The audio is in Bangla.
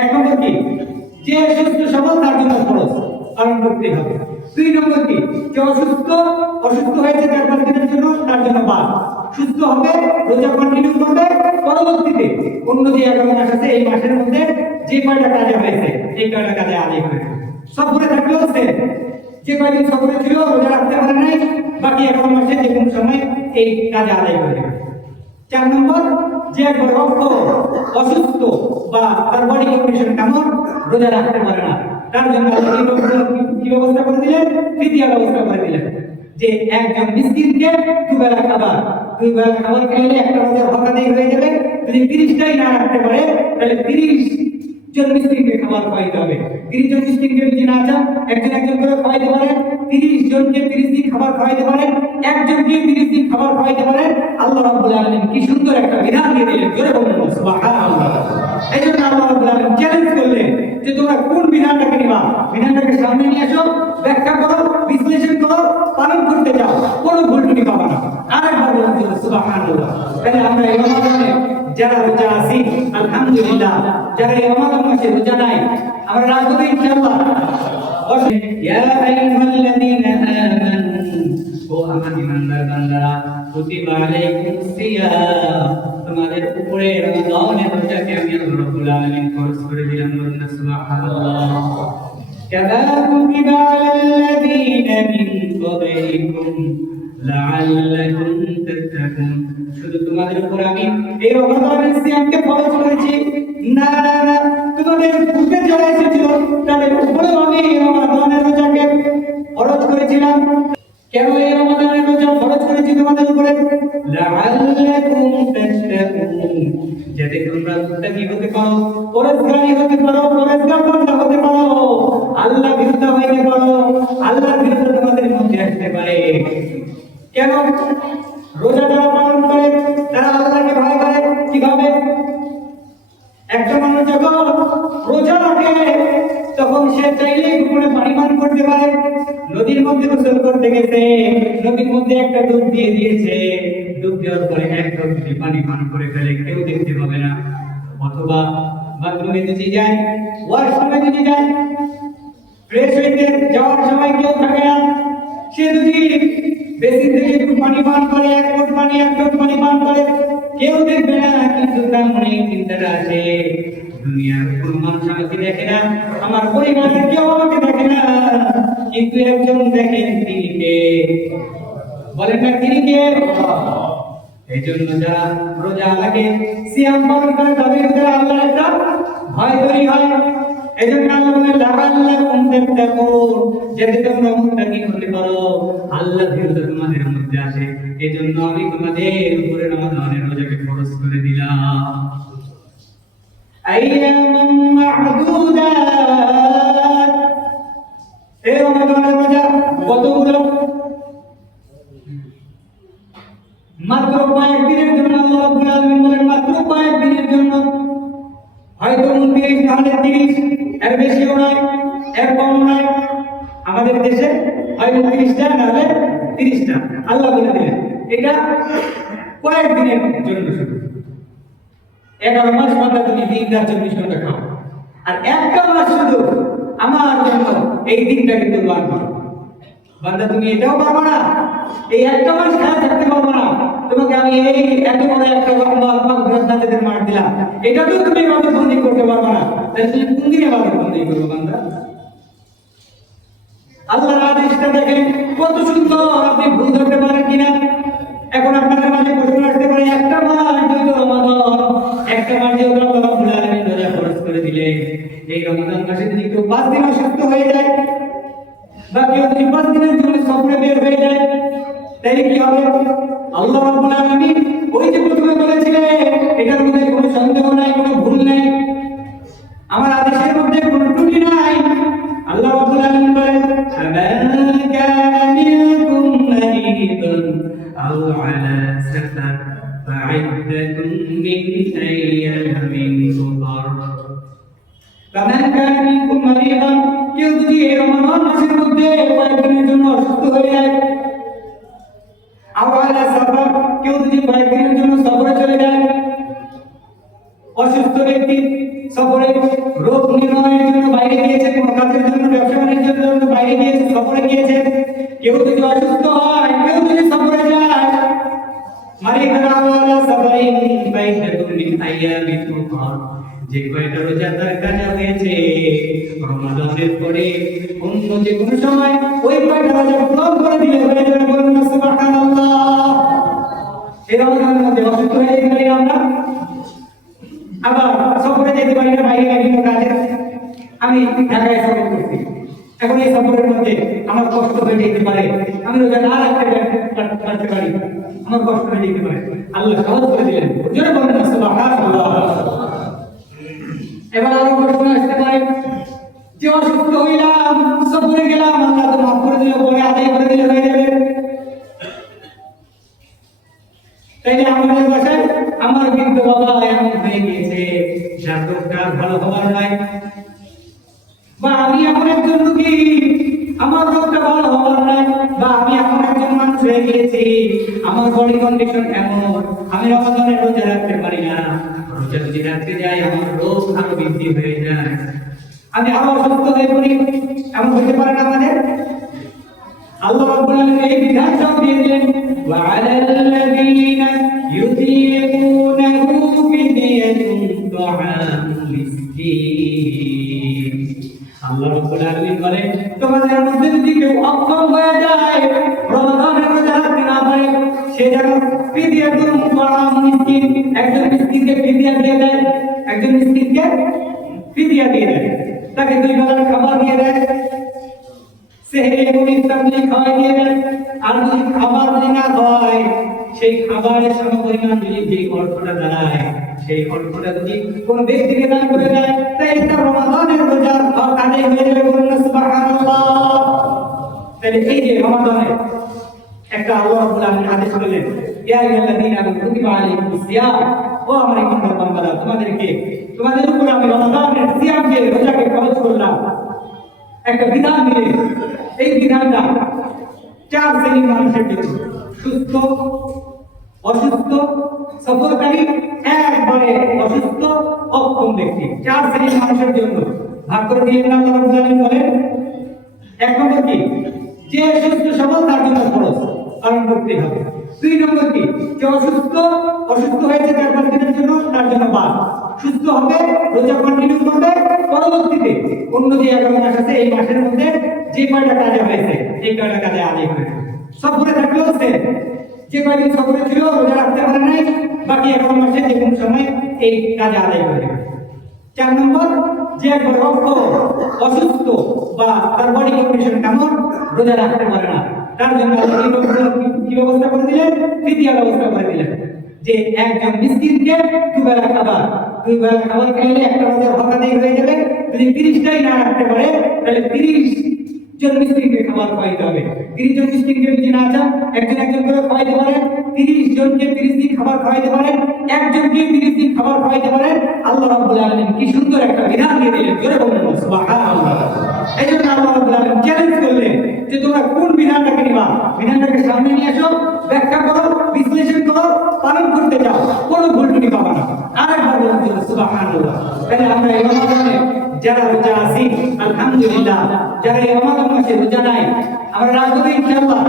এক নম্বর কি, যে সুস্থ সবল তার জন্য খরচ পালন করতে হবে। দুই নম্বর কি, যে অসুস্থ হয়েছে 4-5 দিনের জন্য, তার জন্য বাদ। সুস্থ হবে, রোজা কন্টিনিউ করবে, পরবর্তীতে অন্য যে 11 মাস আছে এই মাসের মধ্যে যে কয়টা কাজে হয়েছে এই কয়টা কাজে আদায় করে সফরে থাকলেও সে যে কয়দিন সফরে ছিল রোজা রাখতে পারে নাই, বাকি 11 মাসে যে কোনো সময় এই কাজে আদায় করে। 4 নম্বর, যে একবার অসুস্থ বা তার বডি কন্ডিশন কেমন, রোজা রাখতে পারে না, তার জন্য কি ব্যবস্থা করে দিলেন? ফিদিয়া ব্যবস্থা করে দিলেন, যে একজন মিসকিনকে দুবেলা খাবার খেলে একটা রোজার হক আদায় হয়ে যাবে। যদি 30টাই না রাখতে পারে তাহলে 30 জন মিসকিনকে খাবার খাওয়াইতে হবে। 30 জন মিসকিনকে যদি না চান একজন করে খাওয়াইতে পারেন, 30 জনকে 30 দিন খাবার খাওয়াইতে পারেন, একজনকে 30 দিন খাবার খাওয়াইতে পারেন। আল্লাহ রাব্বুল আলামিন কি সুন্দর একটা বিধান দিয়ে দিলেন, জোরে বলুন সুবহানাল্লাহ। এইজন্য আল্লাহ রাব্বুল আলামিন চ্যালেঞ্জ করলেন যে তোমরা কোন বিধানটাকে নিবা, বিধানটাকে সামনে নিয়ে আসো, ব্যাখ্যা করো, বিশ্লেষণ করো, পালন করতে যাও, কোনো ভুলটুটি পাবা না। আরেকবার বলুন সুবহানাল্লাহ। তাহলে আমরা এই রমাদানে যারা রোজা আছি আলহামদুলিল্লাহ, যারা এই রমাদান মাসে রোজা নাই আমরা রাখবো তো ইনশাআল্লাহ। ইয়া আইয়ুহাল্লাযীনা আমানু, ও আমার ঈমানদার বান্দারা, কুতিবা আলাইকুমুস সিয়াম, তোমাদের উপরে রমাদানের রোজাকে আমি আল্লাহ রাব্বুল আলামিন ফরজ করে দিলাম। বলুন সুবহানাল্লাহ। কামা কুতিবা আলাল্লাযীনা মিন ক্বাবলিকুম লাআল্লাকুম তাত্তাকুন, শুধু তোমাদের উপর আমি এই রমাদানের সিয়ামকে ফরজ করেছি না, তোমাদের পূর্বে যারা এসেছিল তাদের উপরেও আমি এই রমাদানের রোজাকে ফরজ করেছিলাম। কেন এই রমাদানের রোজা ফরজ করেছি তোমাদের উপরে? লাআল্লাকুম তাত্তাকুন, যাতে তোমরা মুত্তাকি হতে পারো, পরহেজগারি হতে পারো, পরহেজগার বান্দা হতে পারো, আল্লাহ বিরুদ্ধ হইতে পারো, আল্লাহর বিরুদ্ধে তোমাদের মধ্যে আসতে পারে। কেন? রোজা যারা পালন করে তারা আল্লাহকে ভয় করে। কিভাবে? একটা মানুষ যখন রোজা রাখে তখন সে চাইলে গোপনে পানি পান করতে পারে। নদীর মধ্যে গোসল করতে গেছে, নদীর মধ্যে একটা ডুব দিয়ে দিয়েছে, ডুব দেওয়ার পরে এক ঢোক যদি পানি পান করে ফেলে কেউ দেখতে পাবে না। অথবা বাথরুমে যদি যায়, ওয়াশরুমে যদি যায়, ফ্রেশ হইতে যাওয়ার সময় কেউ থাকে না, সে যদি বেশি থেকে একটু পানি পান করে, এক ঢোক পানি পান করে, কেউ দেখবে না, কিন্তু তার মনে চিন্তাটা আসে দুনিয়ার কোনো মানুষ আমাকে দেখে না, আমার পরিবারের কেউ আমাকে দেখে না, কিন্তু একজন দেখেন, তিনি কে? বলেন না তিনি কে? এই জন্য যারা রোজা লাগে সিয়াম পালন করে তাদের ভিতরে আল্লাহর একটা ভয় তৈরি হয়। এই জন্য আল্লাহ বলেন লাআল্লাকুম তাত্তাকুন, যাতে তোমরা মুত্তাকি হতে পারো, আল্লাহর ভীরুতা তোমাদের মধ্যে আসে। এই জন্য আমি তোমাদের উপরে রমাদানের রোজাকে ফরজ করে দিলাম। আইয়ামান মা'দুদাত, এই রমাদানের রোজা কতগুলো? মাত্র কয়েকদিনের জন্য। আল্লাহ রাব্বুল আলামিন বলেন মাত্র কয়েকদিনের জন্য। হয়তো 29 নাহলে 30, এর বেশিও নয়, এর কম নয়। আমাদের দেশে হয় 29টা নাহলে 30টা আল্লাহ বলে দিলেন। এটা কয়েকদিনের জন্য শুধু। 11 মাস বান্দা তুমি 3 রাত 24 ঘন্টা খাও, আর একটা মাস শুধু আমার জন্য এই দিনটা কিন্তু বারবার। বান্দা তুমি এটাও পারবে না, এই একটা মাস খাওয়া থাকতে পারবে না, তোমাকে আমি এই এত বড় একটা নাজাতের মার দিলাম, এটাতেও তুমি ইবাদত বন্দি করতে পারবে না, তাহলে তুমি কোন দিনে ইবাদত বন্দি করবে বান্দা? আল্লাহর আদেশটা দেখেন কত সুন্দর, আপনি ভুল ধরতে পারেন কিনা? এখন আপনাদের মাঝে প্রশ্ন আসতে পারে, একটা মাস যেহেতু রমাদান, একটা মাস যেহেতু আল্লাহ রাব্বুল আলামিন রোজা ফরজ করে দিলেন, এই রমাদান মাসে যদি কেউ 5 দিন অসুস্থ হয়ে যায় বা কেউ যদি 5 দিনের জন্য সফরে বের হয়ে যায়, তাহলে কি হবে? আল্লাহ রাব্বুল আলামিন ওই যে প্রথমে বলেছিলেন এটার মধ্যে কোনো সন্দেহ নাই, কোনো ভুল নাই, আমার আদেশের মধ্যে কোনো ত্রুটি নাই। আল্লাহ রাব্বুল আলামিন বলেন ফামান কানা মিনকুম মারিদান আও আলা সাফার ফা'iদ্দাতুন মিন আইয়ামিন উখর। ফামান কানা মিনকুম মারিদান, কেউ যদি এই রমাদান মাসের মধ্যে কয়েকদিনের জন্য অসুস্থ হয়ে যায়, আও আলা সাফার, কেউ যদি কয়েকদিনের জন্য সফরে চলে যায়, অসুস্থ ব্যক্তি সফরে রোগ নির্ণয়ের জন্য বাইরে গিয়েছে, কোনো কাজের জন্য, ব্যবসা বাণিজ্যের জন্য বাইরে গিয়েছে, সফরে গিয়েছে। কেউ যদি অসুস্থ হয়, কেউ যদি সফরে যায়, মারিদ আলা সাফারিন বাইদাতুন মিন আইয়ামিন উখরা, যে কয়টা রোজা তার কাজা হয়েছে রমাদানের পরে অন্য যে কোনো সময় ওই কয়টা রোজা পূরণ করে দিলে হয়ে যাবে। বলুন না সুবহানাল্লাহ। এই রমজানের মধ্যে অসুস্থ হয়ে যেতে পারি আমরা, আবার সফরে যেতে পারি না, বাইরে বিভিন্ন কাজে। আমি ঢাকায় সফর করছি, এখন এই সফরের মধ্যে আমার কষ্ট হয়ে যেতে পারে, আমি রোজা না রাখতে পারতে পারি, আমার কষ্ট হয়ে যেতে পারে, আল্লাহ সহজ করে দিলেন। জোরে বলেন না সুবহানাল্লাহ। এবার আরো প্রশ্ন আসতে পারে যে অসুস্থ হইলাম, সফরে গেলাম, আল্লাহ তো মাফ করে দিল, পরে আদায় করে দিলে হয়ে যাবে। তাইলে আমাদের বাসায় আমার বৃদ্ধ বাবা এমন হয়ে গিয়েছে যার রোগটা ভালো হবার নাই, বা আমি এমন একজন রোগী আমার রোগটা ভালো হবার নাই, বা আমি এমন একজন মানুষ হয়ে গিয়েছি আমার বডি কন্ডিশন এমন আমি রমজানের রোজা রাখতে পারি না, রোজা যদি রাখতে যাই আমার রোগ আরো বৃদ্ধি হয়ে যায়, আমি আরো অসুস্থ হয়ে পড়ি, এমন হতে পারে না আমাদের। আল্লাহ রাব্বুল আলামিন এই বিধান সব দিয়ে দিলেন, ওয়া আলাল্লাযীনা ইউতিকুনাহু ফিদিয়াতুন তুআমু মিসকিন। আল্লাহ রাব্বুল আলামিন বলেন তোমাদের মধ্যে যদি কেউ অক্ষম হয়ে যায়, রমাদানের রোজা রাখতে না পারে, সে যেন ফিদিয়াতুন তুআমু মিসকিন, একজন মিসকিনকে ফিদিয়া দিয়ে দেয়, একজন মিসকিনকে ফিদিয়া দিয়ে দেয়, তাকে 2 বেলার খাবার দিয়ে দেয়, সেহরি এবং ইফতার যদি খাওয়াই দিয়ে দেন। আর যদি খাবার যদি না হয়, সেই খাবারের সমপরিমাণ যদি যে অর্থটা দাঁড়ায়, সেই অর্থটা যদি কোনো ব্যক্তিকে দান করে দেয়, তাই এটা রমাদানের রোজার আদায় হয়ে যাবে। বলুন না সুবহানাল্লাহ। তাহলে এই যে রমাদানের একটা আল্লাহ রাব্বুল আলামিন আদেশ করলেন, ইয়া আইয়ুহাল্লাযীনা আমানু কুতিবা আলাইকুমুস সিয়াম, ও আমার ইমানদার বান্দারা, তোমাদের উপর আমি রমাদানের সিয়ামকে, রোজাকে ফরজ করলাম। একটা বিধান দিলেন, এই বিধানটা 4 শ্রেণীর মানুষের জন্য, সুস্থ, অসুস্থ, সফরকারী, একবারে অসুস্থ, অক্ষম ব্যক্তি, 4 শ্রেণীর মানুষের জন্য ভাগ করে দিলেন। আল্লাহ রাব্বুল আলামিন বলেন, 1 নম্বর কি, যে সুস্থ সবল তার জন্য ফরজ, পালন করতেই হবে। 2 নম্বর কি, যে অসুস্থ হয়েছে 4-5 দিনের জন্য, তার জন্য বাদ, সুস্থ হবে, রোজা কন্টিনিউ করবে, পরবর্তীতে অন্য যে 11 মাস আছে এই মাসের মধ্যে যে কয়টা কাজে হয়েছে এই কয়টা কাজে আদায় করে। সফরে থাকলেও সে যে কয়দিন সফরে ছিল রোজা রাখতে পারে নাই, বাকি 11 মাসে যে কোনো সময় এই কাজে আদায় করে। 4 নম্বর, যে একবার অসুস্থ বা তার বডি কন্ডিশন কেমন, রোজা রাখতে পারে না, তার জন্য কি ব্যবস্থা করে দিলেন, ফিদিয়া ব্যবস্থা করে দিলেন, যে একজন মিসকিনকে 2 বেলা খাবার, 2 বেলা খাবার খেলে একটা রোজার হক আদায় হয়ে যাবে। যদি 30টাই না রাখতে পারে, তাহলে 30 জন মিসকিনকে খাবার খাওয়াইতে হবে। 30 জন মিসকিনকে যদি না চান, একজন করে খাওয়াইতে পারেন, 30 জনকে 30 দিন খাবার খাওয়াইতে পারেন, একজনকে 30 দিন খাবার খাওয়াইতে পারেন। আল্লাহ রাব্বুল আলামিন কি সুন্দর একটা বিধান দিয়ে দিলেন, জোরে বলুন সুবহানাল্লাহ। এই জন্য আল্লাহ রাব্বুল আলামিন চ্যালেঞ্জ করলেন যে তোমরা কোন বিধানটাকে নিবা, বিধানটাকে সামনে নিয়ে আসো, ব্যাখ্যা করো, বিশ্লেষণ করো, পালন করতে যাও, কোনো ভুল ত্রুটি পাবা না। আরেকবার বলুন সুবহানাল্লাহ। তাহলে আমরা এই রমাদানে যারা রোজা আছি আলহামদুলিল্লাহ, যারা এই রমাদান মাসে রোজা নাই আমরা রাখবো ইনশাআল্লাহ।